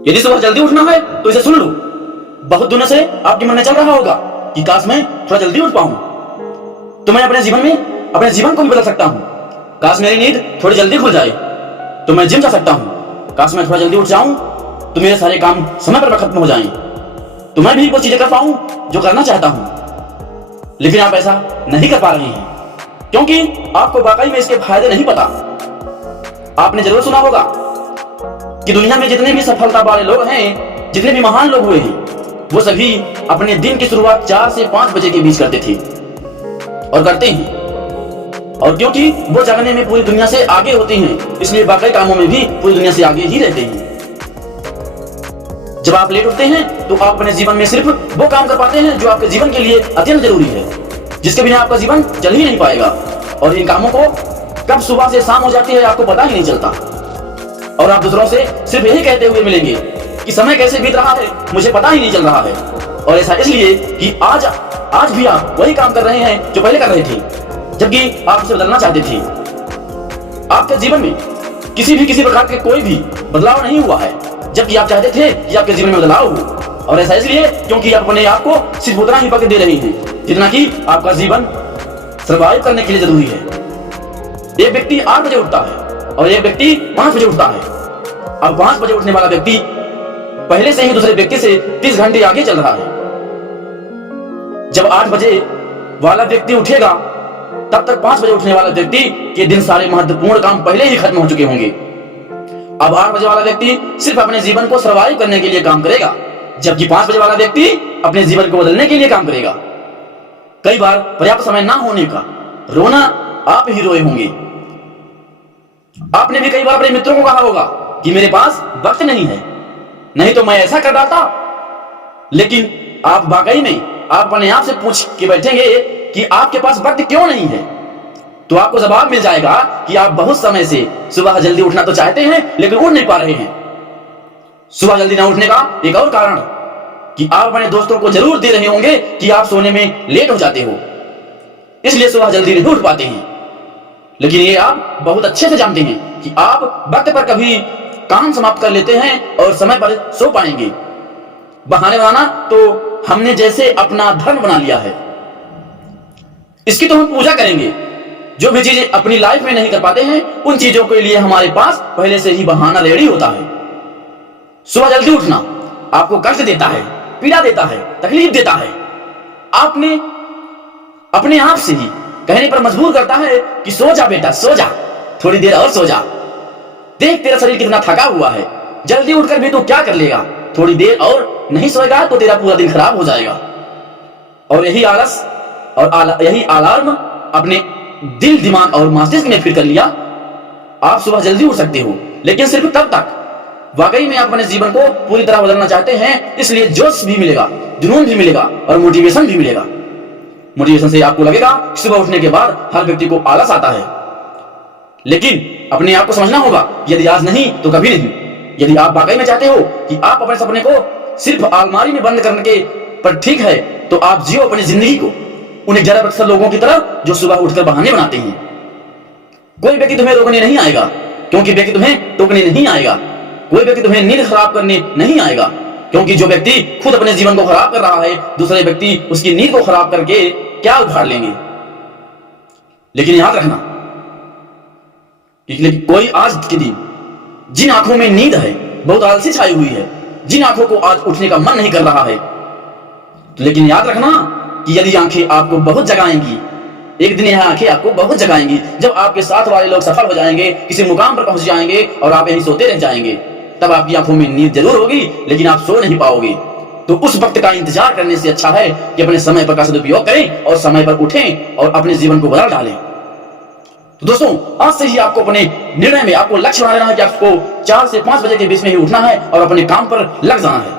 यदि सुबह जल्दी उठना है तो इसे सुन लो। बहुत दिनों से आपके मन में चल रहा होगा कि काश मैं थोड़ा जल्दी उठ पाऊं, तो मैं अपने जीवन को भी बदल सकता हूं। काश मेरी नींद थोड़ी जल्दी खुल जाए तो मैं जिम जा सकता हूं। काश मैं थोड़ा जल्दी उठ जाऊं तो मेरे सारे काम समय पर खत्म हो जाएं, तो मैं भी वो चीजें कर पाऊं जो करना चाहता हूं। लेकिन आप ऐसा नहीं कर पा रहे हैं क्योंकि आपको वाकई में इसके फायदे नहीं पता। आपने जरूर सुना होगा कि दुनिया में जितने भी सफलता वाले लोग हैं, जितने भी महान लोग हुए हैं, वो सभी अपने दिन की शुरुआत 4 से 5 बजे के बीच करते थे और करते हैं। और क्योंकि वो जागने में पूरी दुनिया से आगे होते हैं, इसलिए बाकी कामों में भी पूरी दुनिया से आगे ही रहते हैं। जब आप लेट उठते हैं तो आप अपने जीवन में सिर्फ वो काम कर पाते हैं जो आपके जीवन के लिए अत्यंत जरूरी है, जिसके बिना आपका जीवन चल ही नहीं पाएगा। और इन कामों को कब सुबह से शाम हो जाती है आपको पता ही नहीं चलता, और आप दूसरों से सिर्फ यही कहते हुए मिलेंगे कि समय कैसे बीत रहा है मुझे पता ही नहीं चल रहा है। और ऐसा इसलिए कि आज भी आप वही काम कर रहे हैं जो पहले कर रहे थे, जबकि आप उसे बदलना चाहते थे। आपके जीवन में किसी प्रकार के कोई भी बदलाव नहीं हुआ है, जबकि आप चाहते थे कि आपके जीवन में बदलाव हो। और ऐसा इसलिए क्योंकि आप अपने आप को सिर्फ उतना ही वक्त दे रहे हैं जितना कि आपका जीवन सर्वाइव करने के लिए जरूरी है। एक व्यक्ति 8 बजे उठता है और एक व्यक्ति 5 बजे उठता है। अब 5 बजे उठने वाला व्यक्ति पहले से ही दूसरे व्यक्ति से 30 घंटे आगे चल रहा है। जब 8 बजे वाला व्यक्ति उठेगा तब तक 5 बजे उठने वाला व्यक्ति के दिन सारे महत्वपूर्ण काम पहले ही खत्म हो चुके होंगे। अब 8 बजे वाला व्यक्ति सिर्फ अपने जीवन को सर्वाइव करने के लिए काम करेगा, जबकि 5 बजे वाला व्यक्ति अपने जीवन को बदलने के लिए काम करेगा। कई बार पर्याप्त समय ना होने का रोना आप ही रोए होंगे। आपने भी कई बार अपने मित्रों को कहा होगा कि मेरे पास वक्त नहीं है, नहीं तो मैं ऐसा कर डालता। लेकिन आप वाकई में आप अपने आप से पूछ के बैठेंगे कि आपके पास वक्त क्यों नहीं है, तो आपको जवाब मिल जाएगा कि आप बहुत समय से सुबह जल्दी उठना तो चाहते हैं लेकिन उठ नहीं पा रहे हैं। सुबह जल्दी ना उठने का एक और कारण कि आप अपने दोस्तों को जरूर दे रहे होंगे कि आप सोने में लेट हो जाते हो, इसलिए सुबह जल्दी नहीं उठ पाते हैं। लेकिन ये आप बहुत अच्छे से जानते हैं कि आप वक्त पर कभी काम समाप्त कर लेते हैं और समय पर सो पाएंगे। बहाने बनाना तो हमने जैसे अपना धर्म बना लिया है। इसकी तो हम पूजा करेंगे। जो भी चीजें अपनी लाइफ में नहीं कर पाते हैं, उन चीजों के लिए हमारे पास पहले से ही बहाना रेडी होता है। सुबह जल्दी उठना आपको कष्ट देता है, पीड़ा देता है, तकलीफ देता है। आपने अपने आप से ही कहने पर मजबूर करता है कि सो जा बेटा, सो जा, थोड़ी देर और सो जा। देख तेरा शरीर कितना थका हुआ है, जल्दी उठकर भी तू क्या कर लेगा, थोड़ी देर और नहीं सोएगा तो तेरा पूरा दिन खराब हो जाएगा। और यही आलस और यही अलार्म अपने दिल, दिमाग और मस्तिष्क में फिट कर लिया। आप सुबह जल्दी उठ सकते हो, लेकिन सिर्फ तब तक वाकई में आप अपने जीवन को पूरी तरह बदलना चाहते हैं। इसलिए जोश भी मिलेगा, जुनून भी मिलेगा और मोटिवेशन भी मिलेगा। मोटिवेशन से आपको लगेगा कि सुबह उठने के बाद हर व्यक्ति को आलस आता है, लेकिन अपने आप को समझना होगा यदि आज नहीं तो कभी नहीं। यदि आप वाकई में चाहते हो कि आप अपने सपने को सिर्फ अलमारी में बंद करने के पर ठीक है, तो आप जियो अपनी जिंदगी को उन 11% लोगों की तरह जो सुबह उठकर बहाने बनाते हैं। कोई व्यक्ति तुम्हें रोकने नहीं आएगा, क्योंकि व्यक्ति तुम्हें टोकने नहीं आएगा। कोई व्यक्ति तुम्हें नींद खराब करने नहीं आएगा, क्योंकि जो व्यक्ति खुद अपने जीवन को खराब कर रहा है, दूसरे व्यक्ति उसकी नींद को खराब करके क्या उखाड़ लेंगे। लेकिन याद रखना कि कोई आज के दिन जिन आंखों में नींद है, बहुत आलसी छाई हुई है, जिन आंखों को आज उठने का मन नहीं कर रहा है, लेकिन याद रखना कि यदि आंखें आपको बहुत जगाएंगी, एक दिन यह आंखें आपको बहुत जगाएंगी। जब आपके साथ वाले लोग सफल हो जाएंगे, किसी मुकाम पर पहुंच जाएंगे और आप यहीं सोते रह जाएंगे, तब आपकी आंखों में नींद जरूर होगी लेकिन आप सो नहीं पाओगे। तो उस वक्त का इंतजार करने से अच्छा है कि अपने समय पर का सदुपयोग करें और समय पर उठें और अपने जीवन को बदल डालें। तो दोस्तों, आज से ही आपको अपने निर्णय में आपको लक्ष्य बना लेना है कि आपको 4 से 5 बजे के बीच में ही उठना है और अपने काम पर लग जाना है।